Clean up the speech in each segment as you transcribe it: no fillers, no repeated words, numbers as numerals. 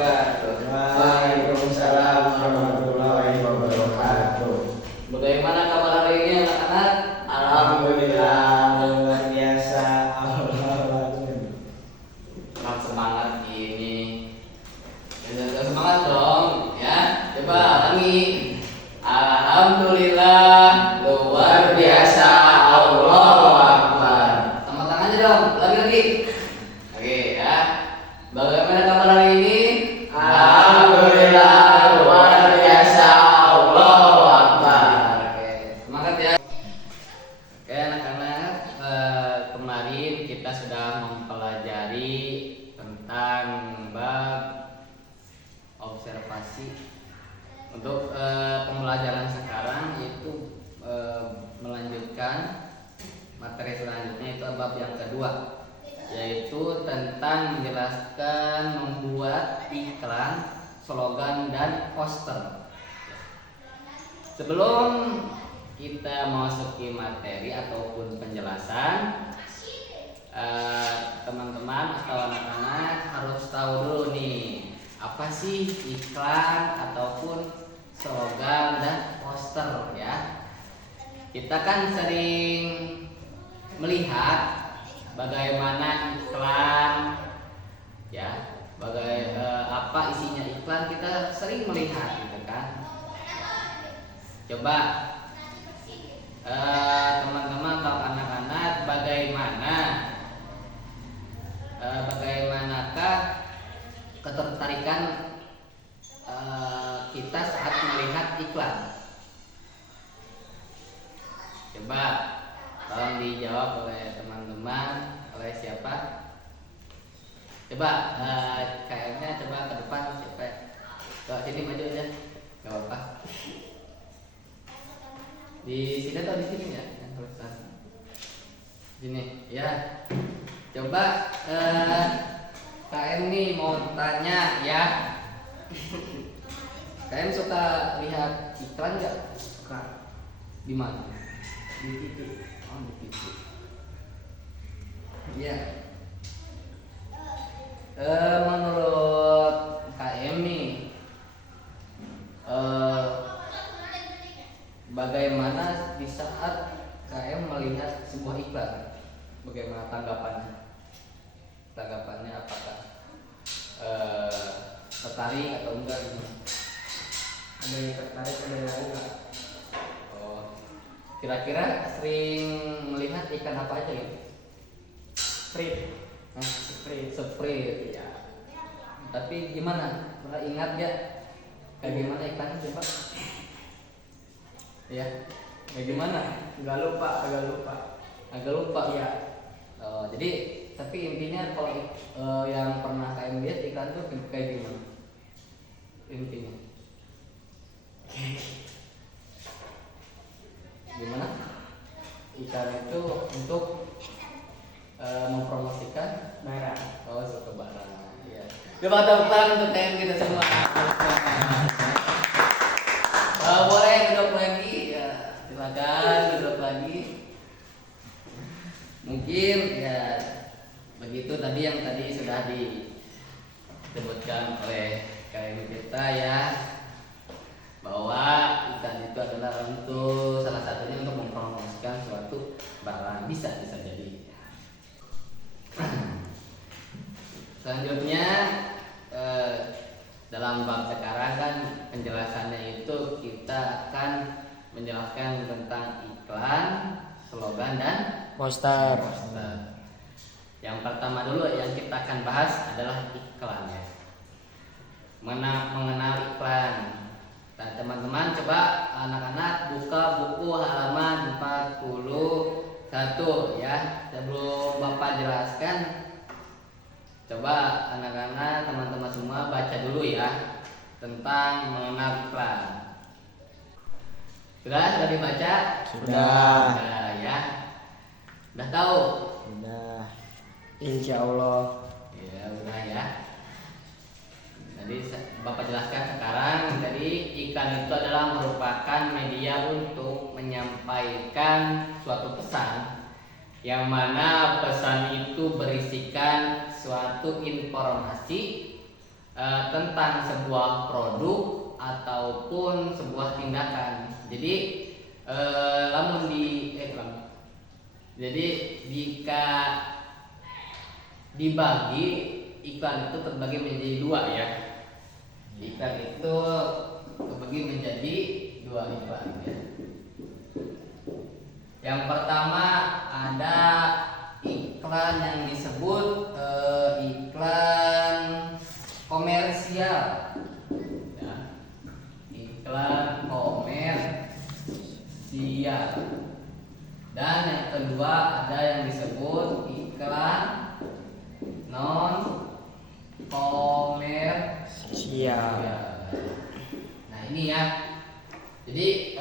wabarakatuh. Waalaikumsalam warahmatullahi wabarakatuh. Bagaimana kabar hari ini anak-anak? Alhamdulillah luar biasa. Tetap semangat ini. Tetap semangat dong, ya. Coba lagi. Alhamdulillah luar biasa. Allahu Akbar. Sama tangan aja dong. Lagi. Oke ya. Bagaimana kabar hari ini? Alhamdulillah luar biasa. Allahu Akbar. Oke, semangat ya. Oke anak-anak, kemarin kita sudah mempelajari tentang bab observasi. Untuk pembelajaran sekarang itu melanjutkan materi selanjutnya, itu bab yang kedua, yaitu tentang menjelaskan membuat iklan, slogan, dan poster. Sebelum kita memasuki materi ataupun penjelasan, teman-teman atau anak-anak harus tahu dulu nih, apa sih iklan ataupun slogan dan poster ya. Kita kan sering melihat bagaimana iklan ya, apa isinya iklan, kita sering melihat gitu kan. Coba teman-teman atau anak-anak, bagaimanakah ketertarikan kita saat melihat iklan? Coba tolong dijawab oleh teman-teman, oleh siapa? Coba kayaknya coba ke depan, siapa? Ke sini maju aja, nggak apa-apa. Di sini atau di sini ya? Yang tulisan sini ya. Coba KM nih mau tanya ya. KM suka lihat iklan nggak? Suka. Di mana? Di TV. Oh, di TV. Iya. Menurut KM nih, bagaimana di saat KM melihat sebuah iklan? Bagaimana tanggapannya? Tanggapannya apakah tertarik atau enggak gitu? Ada yang tertarik, ada yang enggak. Oh, kira-kira sering melihat ikan apa aja gitu? Sprite ya. Tapi gimana? Pernah ingat gak? Kayak gimana ikannya coba? Ya, kayak gimana? Agak lupa. Ya. Jadi tapi intinya kalau yang pernah KM lihat iklan tuh kayak gimana? Intinya gimana? Iklan itu untuk mempromosikan Barang. Oh, suatu barang. Iya. Coba tepuk tangan untuk KM kita semua. Boleh duduk lagi ya. Silakan duduk lagi. Mungkin ya begitu tadi yang tadi sudah disebutkan oleh KM kita ya, bahwa iklan itu adalah untuk salah satunya untuk mempromosikan suatu barang, bisa jadi. Selanjutnya dalam bab sekarang kan penjelasannya itu kita akan menjelaskan tentang iklan, slogan, dan Poster. Yang pertama dulu yang kita akan bahas adalah iklan ya. Mengenal iklan. Nah, teman-teman coba anak-anak buka buku halaman 41 ya. Sebelum Bapak jelaskan, coba anak-anak, teman-teman semua baca dulu ya tentang mengenal iklan. Sudah dibaca? Sudah. Ya. Udah tahu? Sudah. Insya Allah. Ya udah ya. Jadi Bapak jelaskan sekarang. Jadi iklan itu adalah merupakan media untuk menyampaikan suatu pesan, yang mana pesan itu berisikan suatu informasi tentang sebuah produk ataupun sebuah tindakan. Jadi jadi jika dibagi, iklan itu terbagi menjadi dua ya. Iklan itu terbagi menjadi dua iklan ya. Yang pertama ada iklan yang disebut iklan komersial ya. Iklan komersial. Dan yang kedua ada yang disebut iklan non komersial. Nah ini ya. Jadi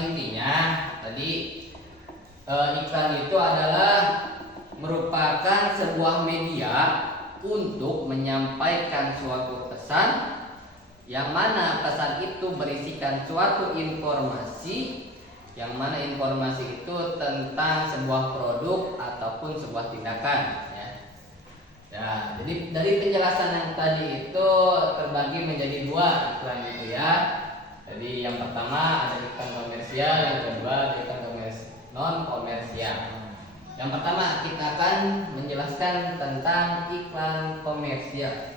intinya tadi iklan itu adalah merupakan sebuah media untuk menyampaikan suatu pesan, yang mana pesan itu berisikan suatu informasi, yang mana informasi itu tentang sebuah produk ataupun sebuah tindakan ya. Ya, jadi dari penjelasan yang tadi itu terbagi menjadi dua iklan itu ya. Jadi yang pertama ada iklan komersial, yang kedua iklan non komersial. Yang pertama kita akan menjelaskan tentang iklan komersial.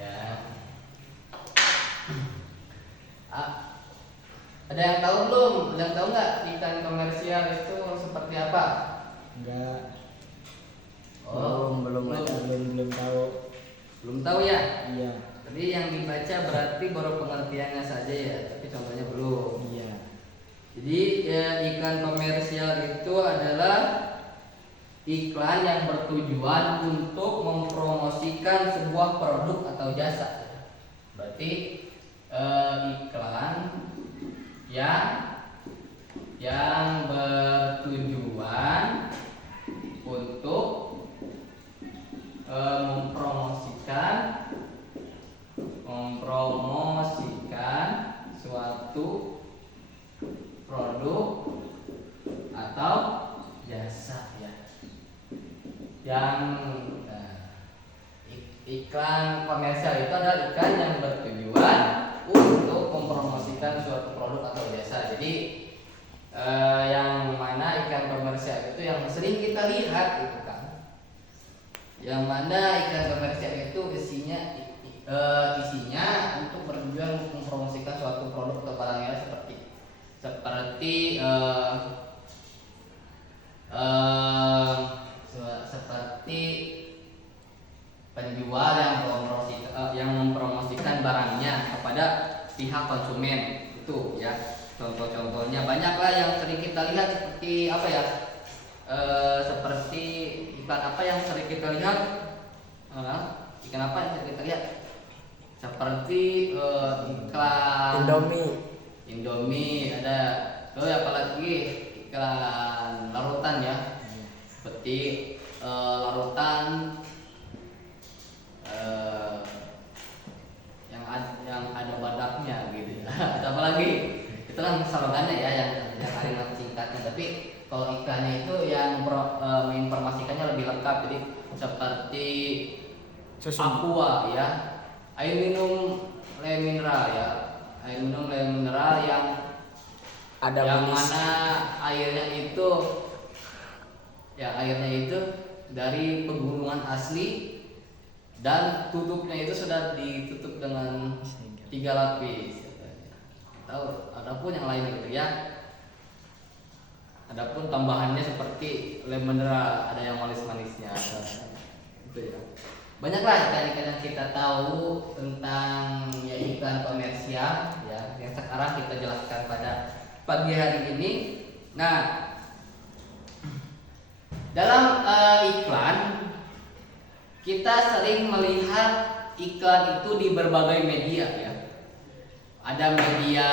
Ya. Ada yang tahu belum? Ada yang tahu nggak iklan komersial itu seperti apa? Enggak. Oh, belum tahu. Belum tahu ya? Iya. Tadi yang dibaca berarti baru pengertiannya saja ya, tapi contohnya belum. Iya. Jadi iklan komersial itu adalah iklan yang bertujuan untuk mempromosikan sebuah produk atau jasa. Berarti iklan yang bertujuan untuk mempromosikan suatu produk atau jasa ya. Iklan komersial itu adalah iklan yang bertujuan untuk mempromosikan suatu produk atau jasa. Jadi yang mana iklan komersial itu yang sering kita lihat gitu kan. Yang mana iklan komersial itu isinya untuk bertujuan mempromosikan suatu produk atau barang ya, seperti penjual yang mempromosikan barangnya kepada pihak konsumen itu ya. Contoh-contohnya banyaklah yang sering kita lihat, seperti apa ya? Seperti iklan apa yang sering kita lihat? Iklan apa yang sering kita lihat? Seperti iklan Indomie ada. Lalu apalagi iklan larutan ya. Seperti larutan yang ada badaknya gitu. Ada apa lagi? Itu kan slogannya ya, yang kalimat singkatnya. Tapi kalau iklannya itu yang menginformasikannya lebih lengkap. Jadi seperti Aqua ya, air minum le mineral ya, air minum le mineral yang ada yang manis. Mana airnya itu dari pegunungan asli, dan tutupnya itu sudah ditutup dengan 3 lapis. Tahu, adapun yang lainnya gitu ya. Adapun tambahannya seperti le mineral, ada yang manis-manisnya. Gitu ya. Banyaklah iklan-iklan yang kita tahu tentang ya iklan komersial ya, yang sekarang kita jelaskan pada pagi hari ini. Nah, dalam iklan kita sering melihat iklan itu di berbagai media ya. Ada media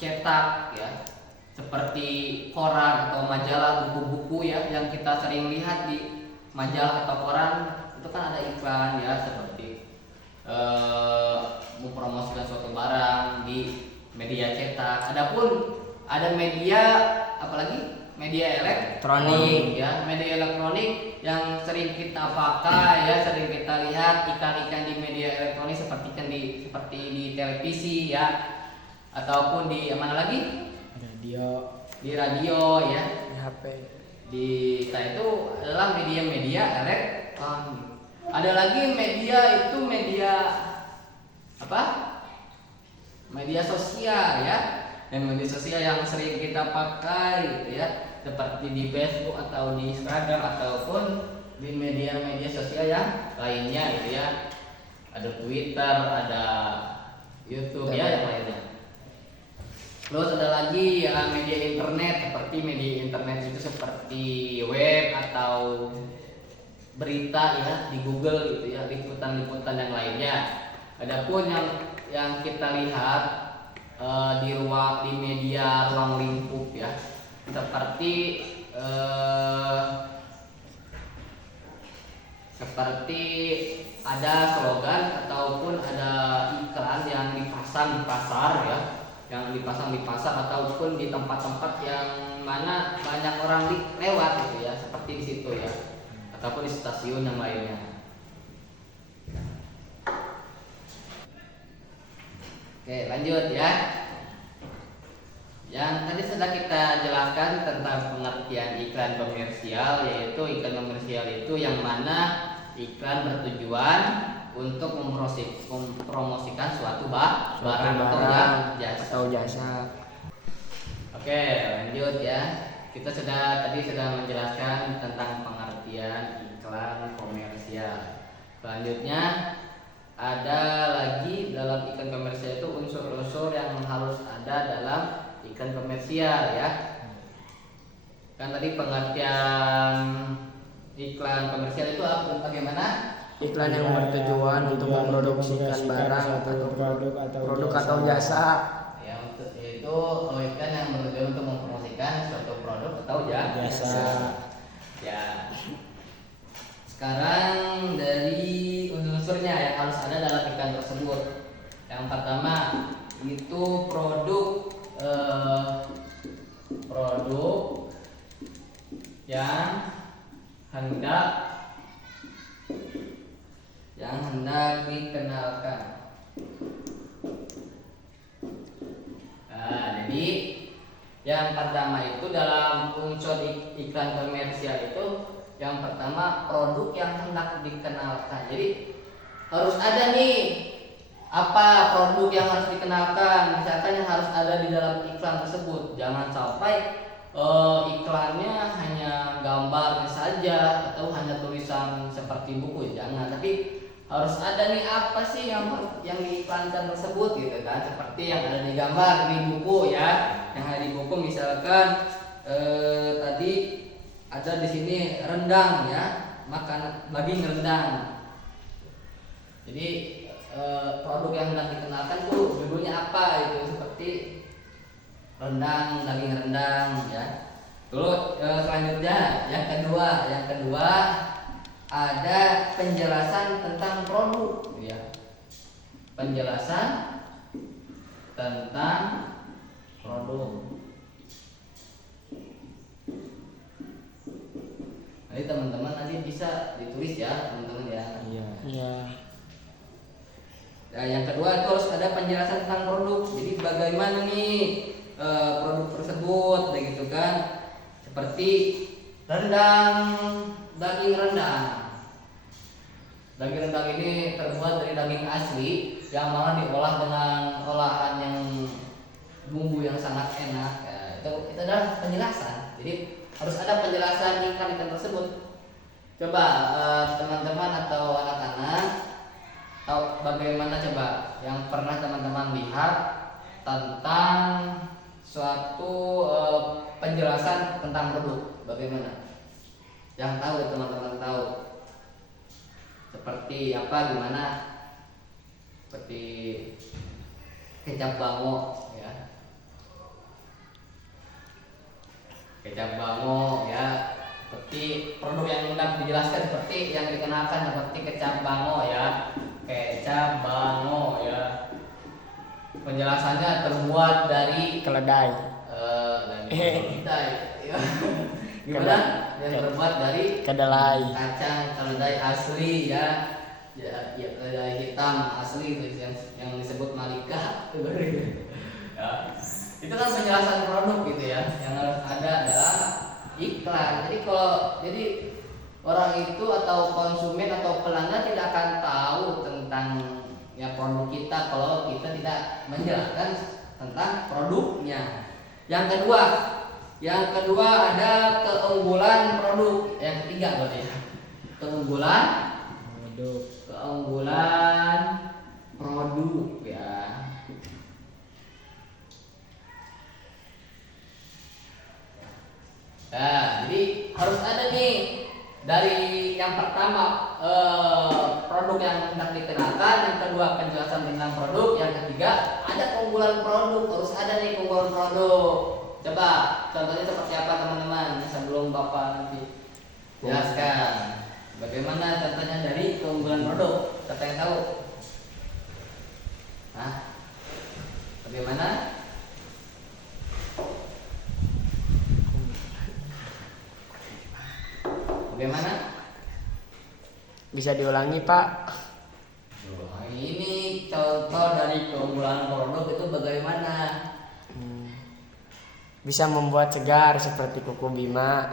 cetak ya, seperti koran atau majalah, buku-buku ya, yang kita sering lihat di majalah atau koran. Itu kan ada iklan ya, seperti mempromosikan suatu barang di media cetak. Adapun ada media apalagi media elektronik ya, media elektronik yang sering kita pakai ya, sering kita lihat iklan-iklan di media elektronik seperti di televisi ya, ataupun di mana lagi, di radio ya, di HP, itu adalah media-media elektronik. Ada lagi media itu media apa? Media sosial ya. Dan media sosial yang sering kita pakai gitu ya, seperti di Facebook atau di Instagram ataupun di media-media sosial yang lainnya gitu ya. Ada Twitter, ada YouTube ya, yang lainnya. Terus ada lagi ya media internet, seperti media internet itu seperti web atau berita ya di Google gitu ya, liputan-liputan yang lainnya. Adapun yang kita lihat di media ruang lingkup ya, seperti ada slogan ataupun ada iklan yang dipasang di pasar ya, yang dipasang di pasar ataupun di tempat-tempat yang mana banyak orang lewat gitu ya, seperti di situ ya, ataupun di stasiun yang lainnya. Oke, lanjut ya. Yang tadi sudah kita jelaskan tentang pengertian iklan komersial, yaitu iklan komersial itu yang mana iklan bertujuan untuk mempromosikan suatu barang atau jasa. Oke, lanjut ya. Kita tadi sudah menjelaskan tentang pengertian iklan komersial. Selanjutnya ada lagi dalam iklan komersial itu unsur-unsur yang harus ada dalam iklan komersial ya. Kan tadi pengertian iklan komersial itu bagaimana? Iklan yang bertujuan untuk memproduksikan barang atau produk atau jasa. Ya, untuk itu iklan yang bertujuan untuk mempromosikan suatu produk atau jasa. Ya. Sekarang dari unsur-unsurnya yang harus ada dalam iklan tersebut. Yang pertama itu produk yang hendak dikenalkan. Nah, jadi yang pertama itu dalam unsur iklan komersial itu yang pertama produk yang hendak dikenalkan. Jadi harus ada nih apa produk yang harus dikenalkan, misalkan yang harus ada di dalam iklan tersebut. Jangan sampai iklannya hanya gambarnya saja atau hanya tulisan seperti buku, jangan. Tapi harus ada nih apa sih yang diiklankan tersebut gitu kan, seperti yang ada di gambar di buku ya, yang ada di buku misalkan tadi ada di sini rendang ya, makanan daging rendang. Jadi produk yang hendak dikenalkan tuh judulnya apa itu, seperti rendang, daging rendang ya. Terus selanjutnya yang kedua ada penjelasan tentang produk ya. Penjelasan tentang produk. Jadi teman-teman nanti bisa ditulis ya teman-teman ya. Iya. Nah, yang kedua itu harus ada penjelasan tentang produk. Jadi bagaimana nih produk tersebut, begitu kan? Seperti daging rendang. Daging rendang ini terbuat dari daging asli yang malah diolah dengan olahan yang bumbu yang sangat enak. Ya, itu adalah penjelasan. Jadi harus ada penjelasan iklan tersebut. Coba teman-teman atau anak-anak tahu bagaimana coba yang pernah teman-teman lihat tentang suatu penjelasan tentang produk, bagaimana? Yang tahu ya teman-teman tahu seperti apa, gimana? Seperti kecap bango ya, kecap bango ya, seperti produk yang hendak dijelaskan seperti yang dikenalkan seperti kecap bango ya, kecap bango ya. Penjelasannya terbuat dari Keledai. keledai Gimana? Yang terbuat dari kedelai. kacang kedelai asli ya. Ya, kedelai hitam asli itu yang disebut Malika. Ya. Itu kan penjelasan produk gitu ya, yang harus ada dalam iklan. Jadi orang itu atau konsumen atau pelanggan tidak akan tahu tentang ya produk kita kalau kita tidak menjelaskan tentang produknya. Yang kedua ada keunggulan produk. Yang ketiga berarti ya. Keunggulan produk ya. Nah, jadi harus ada nih dari yang pertama produk yang hendak dikenalkan, yang kedua penjelasan tentang produk, yang ketiga ada keunggulan produk, harus ada nih keunggulan produk. Coba contohnya seperti apa teman-teman sebelum Bapak nanti jelaskan bagaimana contohnya dari keunggulan produk. Siapa yang tahu? Nah, bagaimana? Bagaimana? Bisa diulangi, Pak? Ini contoh dari keunggulan produk itu bagaimana? Bisa membuat segar seperti kuku Bima.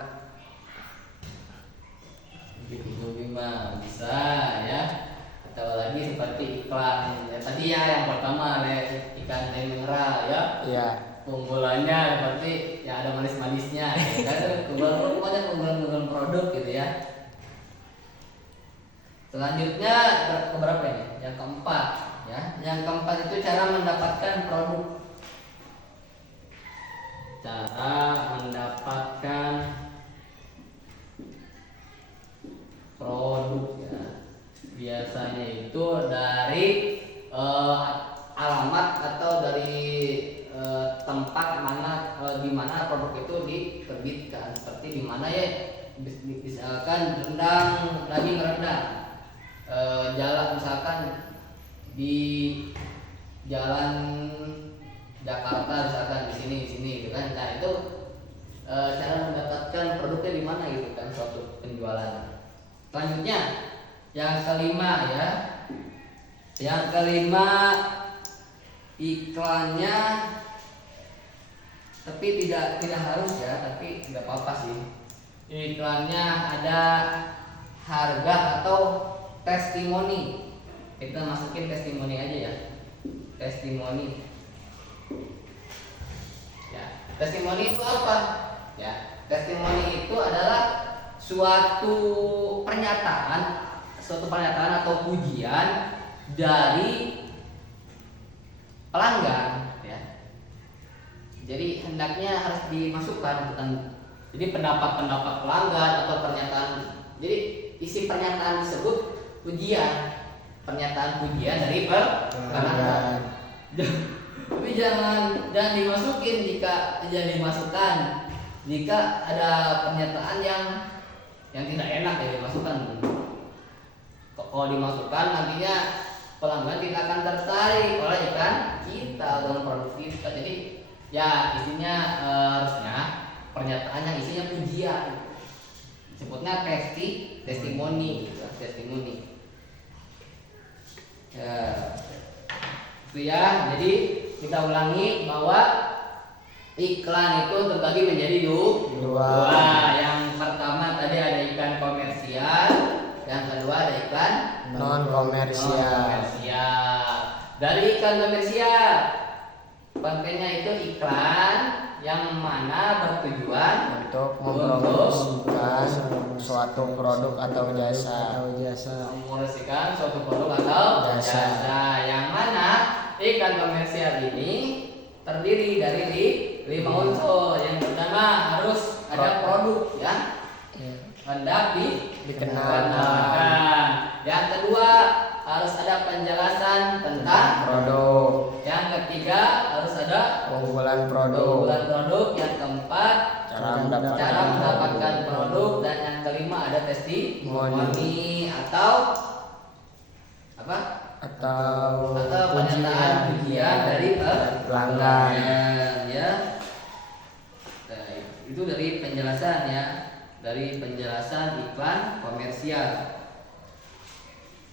Kuku Bima bisa ya. Atau lagi seperti iklan ya, tadi ya yang pertama ikan teri mineral ya. Iya. Keunggulannya seperti ya ada manis-manisnya ya kan. Keunggulan produk gitu ya. Selanjutnya keberapa ini? Yang keempat ya. Yang keempat itu cara mendapatkan produk. Cara mendapatkan produk ya. Biasanya itu dari alamat atau dari tempat mana di mana produk itu diterbitkan. Seperti di mana ya, misalkan daging rendang, jalan misalkan di jalan Jakarta misalkan di sini gitu kan. Nah itu cara mendapatkan produknya di mana gitu kan, suatu penjualan. Selanjutnya yang kelima ya. Yang kelima iklannya, tapi tidak harus ya, tapi nggak apa-apa sih. Iklannya ada harga atau testimoni. Kita masukin testimoni aja ya. Testimoni. Ya, testimoni itu apa? Ya, testimoni itu adalah suatu pernyataan atau pujian dari pelanggan ya. Jadi hendaknya harus dimasukkan jadi pendapat pelanggan atau pernyataan. Jadi isi pernyataan tersebut pernyataan pujian dari pelanggan. Tapi jangan dimasukin jika ada pernyataan yang tidak enak ya dimasukkan. Kalau dimasukkan nantinya pelanggan tidak akan tertarik oleh iklan kita dalam produk kita. Jadi ya isinya harusnya pernyataan yang isinya pujian, sebutnya testimoni gitu, testimoni ya. Itu ya. Jadi kita ulangi bahwa iklan itu terbagi menjadi dua. Yang pertama tadi ada iklan komersial, yang kedua ada iklan non komersial. Dari iklan komersial, kontennya itu iklan yang mana bertujuan untuk mempromosikan suatu produk atau jasa. Mempromosikan suatu produk atau jasa. Yang mana iklan komersial ini terdiri dari 5 unsur. Yang pertama harus ada produk yang hendak dikenalkan. Yang kedua harus ada penjelasan tentang produk. Yang ketiga harus ada keunggulan produk. Yang keempat cara mendapatkan produk, dan yang kelima ada testimoni atau apa? Atau pernyataan pujian dari pelanggan ya. itu dari penjelasan ya, dari penjelasan iklan komersial.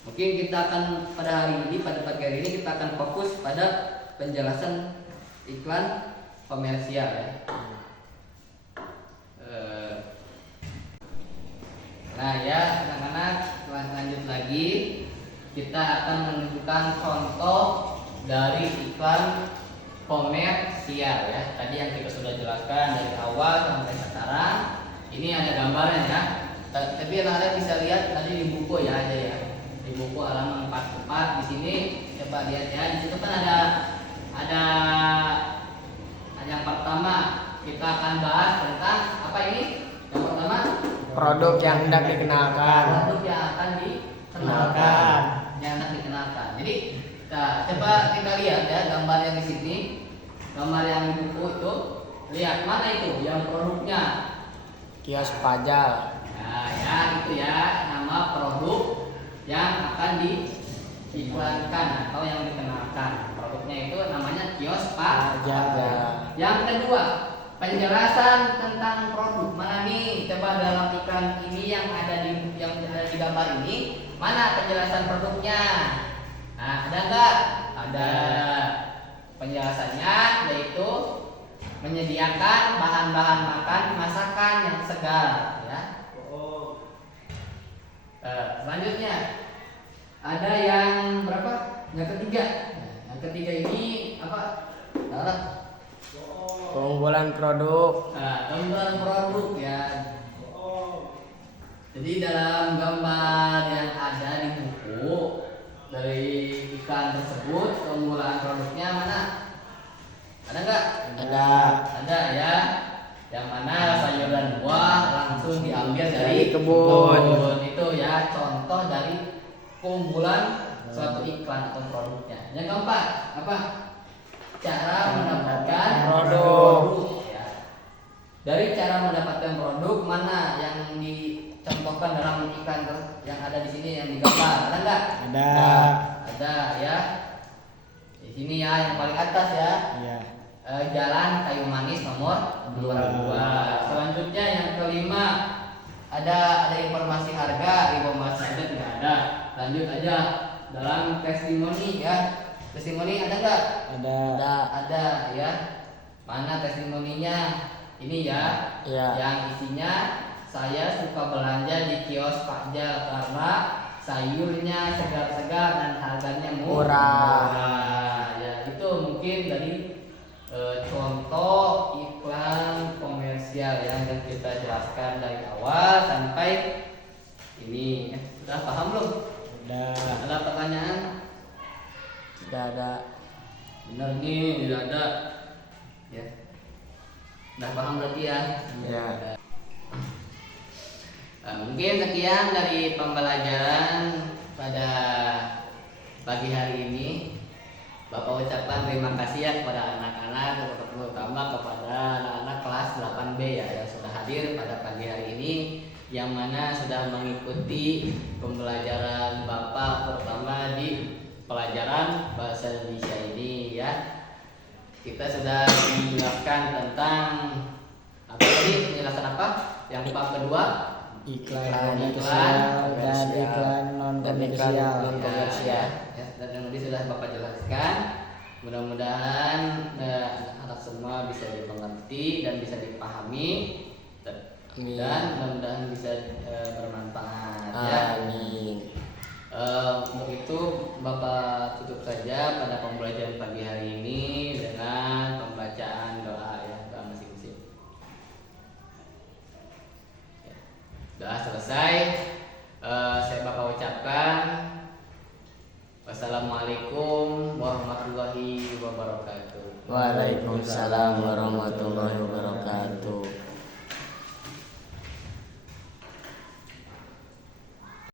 Mungkin kita akan pada hari ini, pada pagi hari ini kita akan fokus pada penjelasan iklan komersial ya. Nah ya anak-anak, lanjut lagi, kita akan menunjukkan contoh dari iklan komersial ya. Tadi yang kita sudah jelaskan dari awal sampai sekarang. Ini ada gambarnya ya. Tapi anak-anak bisa lihat tadi di buku ya, aja ya. Di buku halaman 44 di sini coba lihat ya. Di situ kan ada yang pertama kita akan bahas tentang apa ini? Yang pertama, Produk yang hendak dikenalkan. produk yang akan dikenalkan, yang hendak dikenalkan. Jadi, coba kita lihat ya gambar yang di sini, gambar yang di buku itu. Lihat mana itu yang produknya? Kios pajal. Nah, ya itu ya nama produk yang akan diiklankan atau yang dikenalkan. Produknya itu namanya kios pajak. Yang kedua, penjelasan tentang produk. Mana nih? Coba dalam iklan ini yang ada di gambar ini, mana penjelasan produknya? Nah, ada nggak? Ada. Penjelasannya yaitu menyediakan bahan-bahan makan masakan yang segar, ya. Selanjutnya ada yang berapa? Yang ketiga. Yang ketiga ini apa? Keunggulan produk. Keunggulan produk ya. Jadi dalam gambar yang ada di buku dari iklan tersebut, keunggulan produknya mana? Ada nggak? Ada ya. Yang mana sayur dan buah langsung diambil dari kebun. Itu ya contoh dari keunggulan suatu iklan atau produknya. Yang keempat apa? Cara mendapatkan produk ya. Dari cara mendapatkan produk mana yang dicontohkan dalam iklan yang ada di sini yang digambar? Ada nggak? Ada ya. Di sini ya yang paling atas ya. Iya. Jalan Kayu Manis nomor 22. Selanjutnya yang kelima ada informasi harga, informasi sudah tidak ada. Lanjut aja dalam testimoni ya. Testimoni ada nggak? Ada ya. Mana testimoninya? Ini ya. Yang isinya saya suka belanja di kios Pajal karena sayurnya segar-segar dan harganya murah. Ya, itu mungkin dari contoh iklan komersial yang kita jelaskan dari awal sampai ini. Sudah paham belum? Ada pertanyaan? Tidak ada. Benar nih, tidak ada. Ya. Sudah paham berarti ya? Ya. Mungkin sekian dari pembelajaran pada pagi hari ini. Bapak ucapkan terima kasih ya kepada anak-anak, terutama kepada anak-anak kelas 8B ya yang sudah hadir pada pagi hari ini, yang mana sudah mengikuti pembelajaran Bapak terutama di pelajaran bahasa Indonesia ini ya. Kita sudah menjelaskan tentang apa tadi? Penjelasan apa? Yang bab kedua, Iklan komersial dan iklan non komersial. Dan yang tadi sudah Bapak jelaskan. Mudah-mudahan anak semua bisa dimengerti dan bisa dipahami dan mudah-mudahan bisa bermanfaat ya. Amin. Untuk itu Bapak tutup saja pada pembelajaran pagi hari ini dengan pembacaan doa ya, doa masing-masing. Doa selesai, saya Bapak ucapkan wassalamualaikum warahmatullahi wabarakatuh. Waalaikumsalam warahmatullahi wabarakatuh.